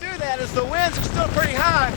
do that as the winds are still pretty high.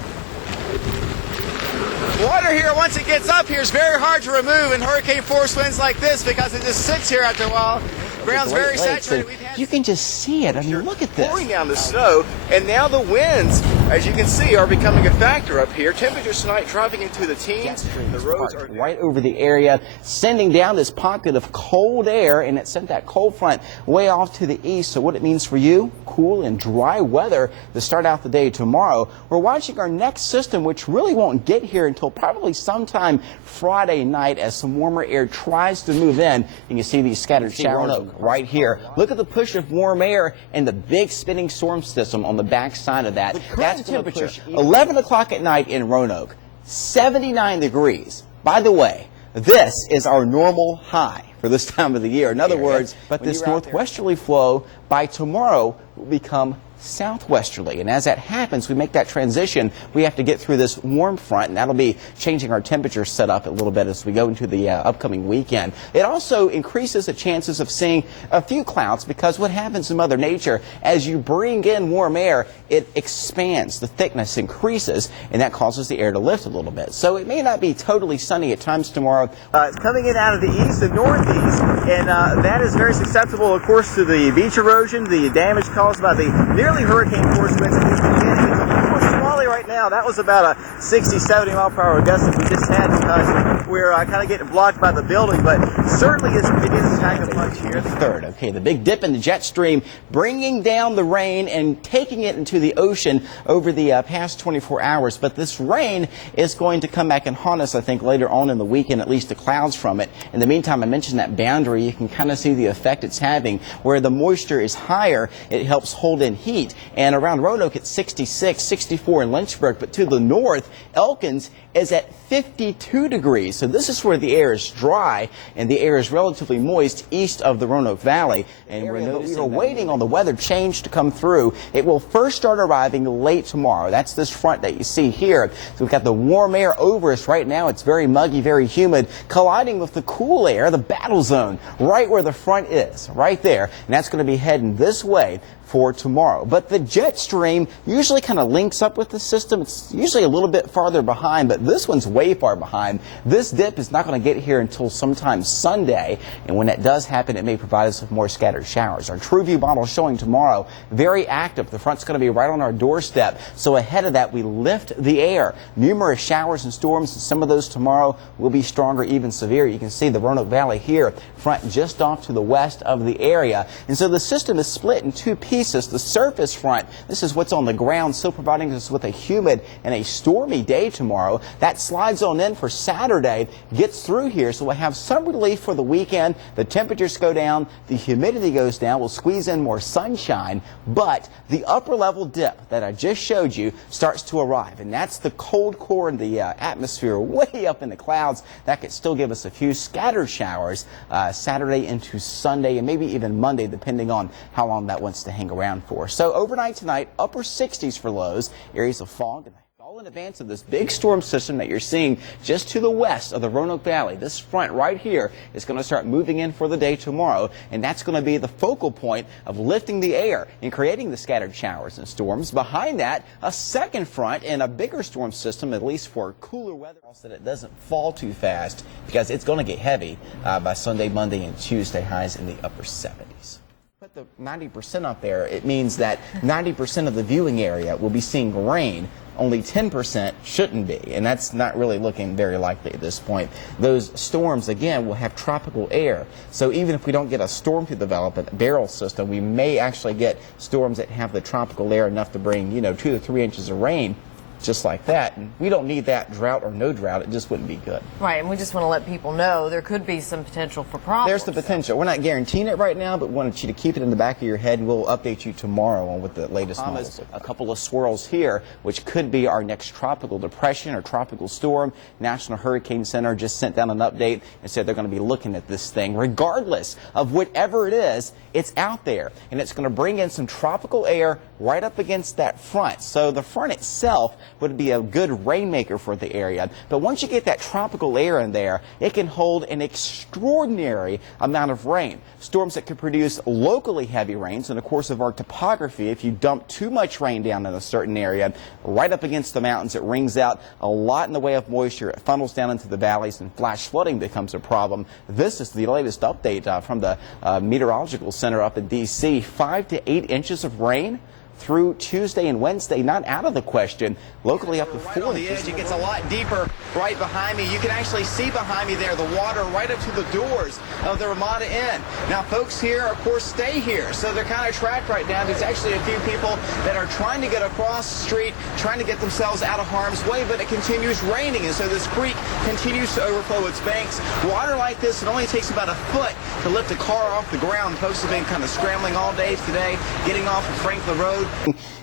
Water here, once it gets up here, is very hard to remove in hurricane force winds like this because it just sits here after a while. Ground's very saturated. You can just see it. I mean, look at this. Pouring down the snow, and now the winds, as you can see, are becoming a factor up here. Temperatures tonight dropping into the teens. The roads are right over the area, sending down this pocket of cold air, and it sent that cold front way off to the east. So what it means for you, cool and dry weather to start out the day tomorrow. We're watching our next system, which really won't get here until probably sometime Friday night as some warmer air tries to move in. And you see these scattered showers right here. Look at the push of warm air and the big spinning storm system on the back side of that. That's temperature 11 o'clock at night in Roanoke, 79 degrees. By the way, this is our normal high for this time of the year. In other words, but this northwesterly flow by tomorrow will become southwesterly, and as that happens, we make that transition. We have to get through this warm front, and that'll be changing our temperature setup a little bit as we go into the upcoming weekend. It also increases the chances of seeing a few clouds, because what happens in Mother Nature, as you bring in warm air, it expands, the thickness increases, and that causes the air to lift a little bit. So it may not be totally sunny at times tomorrow. It's coming in out of the east and northeast, and that is very susceptible, of course, to the beach erosion, the damage caused by the nearly hurricane force winds at the beginning. It's a little squally right now. That was about a 60, 70 mile per hour gust that we just had because we're kind of getting blocked by the building, but certainly it's beginning to pack a punch here. Third, okay, the big dip in the jet stream bringing down the rain and taking it into the ocean over the past 24 hours. But this rain is going to come back and haunt us, I think, later on in the weekend, at least the clouds from it. In the meantime, I mentioned that boundary. You can kind of see the effect it's having. Where the moisture is higher, it helps hold in heat. And around Roanoke, it's 66, 64 in Lynchburg. But to the north, Elkins is at 52 degrees. So this is where the air is dry and the air is relatively moist east of the Roanoke Valley. And we're waiting on the weather change to come through. It will first start arriving late tomorrow. That's this front that you see here. So we've got the warm air over us right now. It's very muggy, very humid, colliding with the cool air, the battle zone, right where the front is, right there. And that's going to be heading this way for tomorrow. But the jet stream usually kind of links up with the system. It's usually a little bit farther behind, but this one's way far behind. This dip is not going to get here until sometime Sunday, and when that does happen, it may provide us with more scattered showers. Our True View model showing tomorrow very active. The front's going to be right on our doorstep, so ahead of that, we lift the air. Numerous showers and storms, and some of those tomorrow will be stronger, even severe. You can see the Roanoke Valley here, front just off to the west of the area, and so the system is split in two pieces. The surface front, this is what's on the ground, still providing us with a humid and a stormy day tomorrow. That slides on in for Saturday, gets through here, so we'll have some relief for the weekend. The temperatures go down, the humidity goes down, we'll squeeze in more sunshine, but the upper level dip that I just showed you starts to arrive, and that's the cold core in the atmosphere way up in the clouds. That could still give us a few scattered showers Saturday into Sunday, and maybe even Monday, depending on how long that wants to hang around for. So overnight tonight, upper 60s for lows, areas of fog, and all in advance of this big storm system that you're seeing just to the west of the Roanoke Valley. This front right here is going to start moving in for the day tomorrow, and that's going to be the focal point of lifting the air and creating the scattered showers and storms. Behind that, a second front and a bigger storm system, at least for cooler weather, so that it doesn't fall too fast, because it's going to get heavy by Sunday, Monday, and Tuesday, highs in the upper 70s. Put the 90% up there, it means that 90% of the viewing area will be seeing rain. Only 10% shouldn't be, and that's not really looking very likely at this point. Those storms, again, will have tropical air. So even if we don't get a storm to develop, a barrel system, we may actually get storms that have the tropical air enough to bring, 2 to 3 inches of rain. Just like that. And we don't need that drought or no drought. It just wouldn't be good. Right, and we just want to let people know there could be some potential for problems. There's the potential. We're not guaranteeing it right now, but we want you to keep it in the back of your head, and we'll update you tomorrow on what the latest models. A couple of swirls here, which could be our next tropical depression or tropical storm. National Hurricane Center just sent down an update and said they're going to be looking at this thing. Regardless of whatever it is, it's out there, and it's going to bring in some tropical air right up against that front. So the front itself would be a good rainmaker for the area. But once you get that tropical air in there, it can hold an extraordinary amount of rain. Storms that could produce locally heavy rains, and of course of our topography, if you dump too much rain down in a certain area, right up against the mountains, it wrings out a lot in the way of moisture. It funnels down into the valleys, and flash flooding becomes a problem. This is the latest update from the Meteorological Center up in D.C. 5 to 8 inches of rain through Tuesday and Wednesday, not out of the question. Locally up to 4 right on the edge. It gets a lot deeper right behind me. You can actually see behind me there the water right up to the doors of the Ramada Inn. Now, folks here, of course, stay here, so they're kind of trapped right now. There's actually a few people that are trying to get across the street, trying to get themselves out of harm's way, but it continues raining, and so this creek continues to overflow its banks. Water like this, it only takes about a foot to lift a car off the ground. Folks have been kind of scrambling all day today, getting off of Franklin Road.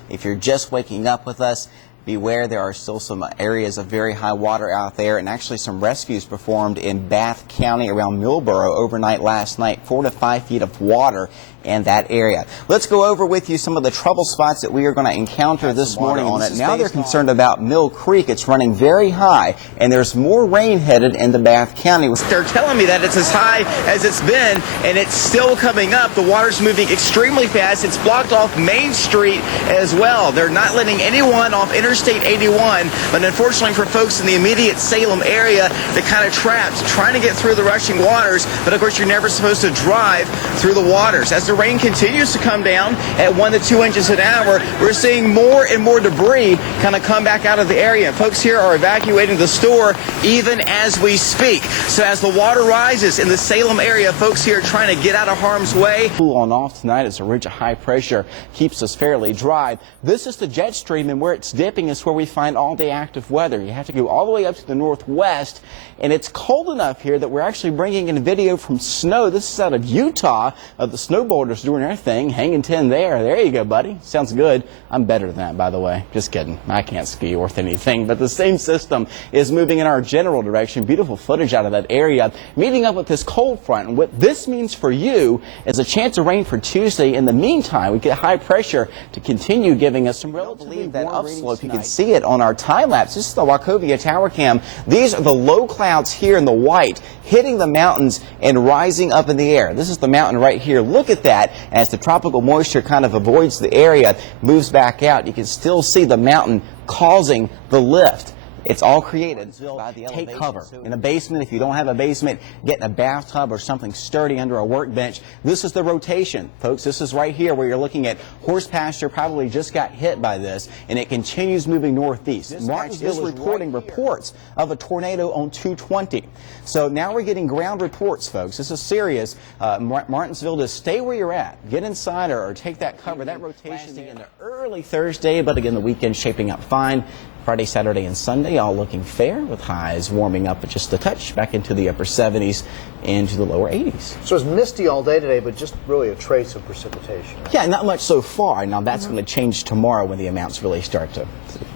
If you're just waking up with us, beware, there are still some areas of very high water out there, and actually some rescues performed in Bath County around Millboro overnight last night. 4 to 5 feet of water in that area. Let's go over with you some of the trouble spots that we are going to encounter this morning on it. Now they're concerned about Mill Creek. It's running very high, and there's more rain headed into Bath County. They're telling me that it's as high as it's been, and it's still coming up. The water's moving extremely fast. It's blocked off Main Street as well. They're not letting anyone off Interstate 81, but unfortunately for folks in the immediate Salem area, they're kind of trapped, trying to get through the rushing waters, but of course you're never supposed to drive through the waters. As the rain continues to come down at 1 to 2 inches an hour, we're seeing more and more debris kind of come back out of the area. Folks here are evacuating the store even as we speak. So as the water rises in the Salem area, folks here are trying to get out of harm's way. Cool on off tonight as a ridge of high pressure keeps us fairly dry. This is the jet stream, and where it's dipping is where we find all-day active weather. You have to go all the way up to the northwest, and it's cold enough here that we're actually bringing in video from snow. This is out of Utah, of the snowboarders doing their thing, hanging 10 there. There you go, buddy. Sounds good. I'm better than that, by the way. Just kidding. I can't ski worth anything, but the same system is moving in our general direction. Beautiful footage out of that area, meeting up with this cold front. And what this means for you is a chance of rain for Tuesday. In the meantime, we get high pressure to continue giving us some relatively warm upslope. You can see it on our time lapse. This is the Wachovia Tower Cam. These are the low clouds here in the white, hitting the mountains and rising up in the air. This is the mountain right here. Look at that. As the tropical moisture kind of avoids the area, moves back out, you can still see the mountain causing the lift. It's all created by the elevation. Take cover in a basement. If you don't have a basement, get in a bathtub or something sturdy under a workbench. This is the rotation, folks. This is right here where you're looking at horse pasture. Probably just got hit by this, and it continues moving northeast. Martinsville is reporting reports of a tornado on 220. So now we're getting ground reports, folks. This is serious. Martinsville, just stay where you're at. Get inside or take that cover. That rotation into early Thursday, but again, the weekend shaping up fine. Friday, Saturday, and Sunday all looking fair, with highs warming up just a touch back into the upper 70s into the lower 80s. So it's misty all day today, but just really a trace of precipitation. Yeah, not much so far. Now that's going to change tomorrow when the amounts really start to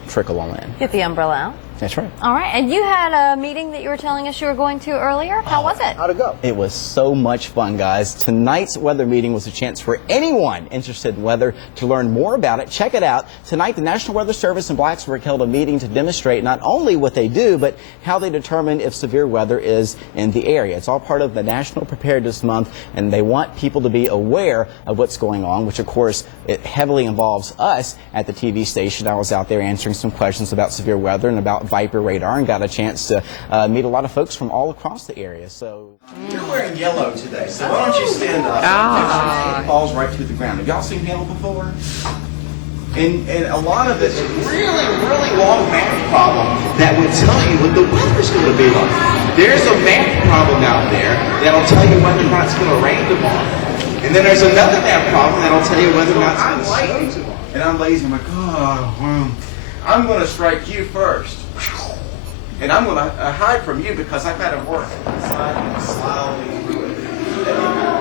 trickle on in. Get the umbrella out. That's right. All right, and you had a meeting that you were telling us you were going to earlier. How was it? How'd it go? It was so much fun, guys. Tonight's weather meeting was a chance for anyone interested in weather to learn more about it. Check it out. Tonight, the National Weather Service in Blacksburg held a meeting to demonstrate not only what they do, but how they determine if severe weather is in the area. It's all part of the National Preparedness Month, and they want people to be aware of what's going on, which, of course, it heavily involves us at the TV station. I was out there answering some questions about severe weather and about Viper radar, and got a chance to meet a lot of folks from all across the area. So You're wearing yellow today, so why don't you stand up? It falls right to the ground. Have y'all seen yellow before? And a lot of it's really long math problem that would tell you what the weather's going to be like. There's a math problem out there that'll tell you whether or not it's going to rain tomorrow. And then there's another math problem that'll tell you whether or not it's going to snow tomorrow. And I'm lazy. I'm like, I'm going to strike you first. And I'm going to hide from you because I've got to work. Slide slowly through it.